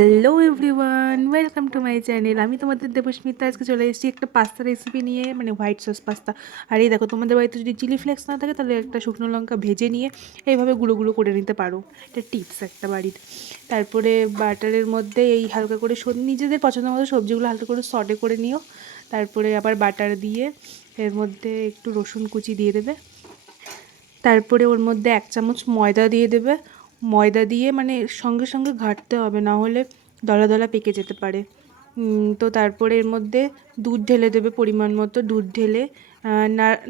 Hello everyone, welcome to my channel. আমি তোমাদের দেবস্মিতা। আজকে চলে এসেছি একটা পাস্তা রেসিপি নিয়ে, মানে হোয়াইট সস পাস্তা। আর এই দেখো, তোমাদের বাড়িতে যদি চিলি ফ্লেক্স না থাকে তাহলে একটা শুকনো লঙ্কা ভেজে নিয়ে এইভাবে গুঁড়ো গুঁড়ো করে নিতে পারো। এটা টিপস একটা বাড়ির। তারপরে বাটারের মধ্যে এই হালকা করে নিজেদের পছন্দ মতো সবজিগুলো হালকা করে সটে করে নিও। তারপরে আবার বাটার দিয়ে এর মধ্যে একটু রসুন কুচি দিয়ে দেবে। তারপরে ওর মধ্যে 1 চামচ ময়দা দিয়ে দেবে। ময়দা দিয়ে মানে সঙ্গে সঙ্গে ঘাঁটতে হবে, না হলে দলা দলা পেকে যেতে পারে। তো তারপরে এর মধ্যে দুধ ঢেলে দেবে, পরিমাণ মতো দুধ ঢেলে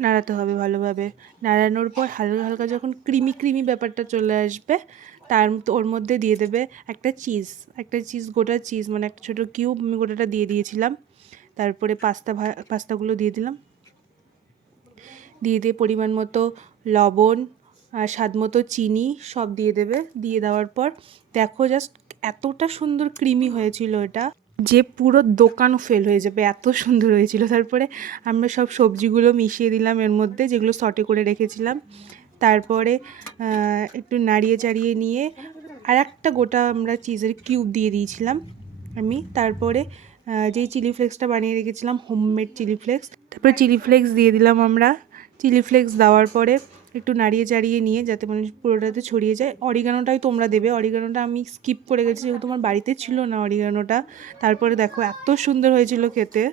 নাড়াতে হবে ভালোভাবে। নাড়ানোর পর হালকা হালকা যখন ক্রিমি ক্রিমি ব্যাপারটা চলে আসবে, ওর মধ্যে দিয়ে দেবে একটা চিজ গোটা চিজ, মানে একটা ছোটো কিউব আমি গোটাটা দিয়ে দিয়েছিলাম। তারপরে পাস্তাগুলো দিয়ে দিলাম, দিয়ে পরিমাণ মতো লবণ আর স্বাদ মতো চিনি সব দিয়ে দেবে। দিয়ে দেওয়ার পর দেখো, জাস্ট এতটা সুন্দর ক্রিমি হয়েছিল এটা যে পুরো দোকানও ফেল হয়ে যাবে, এত সুন্দর হয়েছিল। তারপরে আমরা সব সবজিগুলো মিশিয়ে দিলাম এর মধ্যে, যেগুলো সটে করে রেখেছিলাম। তারপরে একটু নাড়িয়ে চাড়িয়ে নিয়ে আর একটা গোটা আমরা চিজের কিউব দিয়ে দিয়েছিলাম আমি। তারপরে যেই চিলি ফ্লেক্সটা বানিয়ে রেখেছিলাম, হোমমেড চিলি ফ্লেক্স, তারপরে চিলি ফ্লেক্স দিয়ে দিলাম আমরা। চিলি ফ্লেক্স দেওয়ার পরে একটু নাড়িয়ে চাড়িয়ে নিয়ে যাতে মানে পুরোটাতে ছড়িয়ে যায়। অরিগানোটাই তোমরা দেবে, অরিগানোটা আমি স্কিপ করে গেছি যেহেতু তোমার বাড়িতে ছিল না অরিগানোটা। তারপরে দেখো এত সুন্দর হয়েছিল খেতে।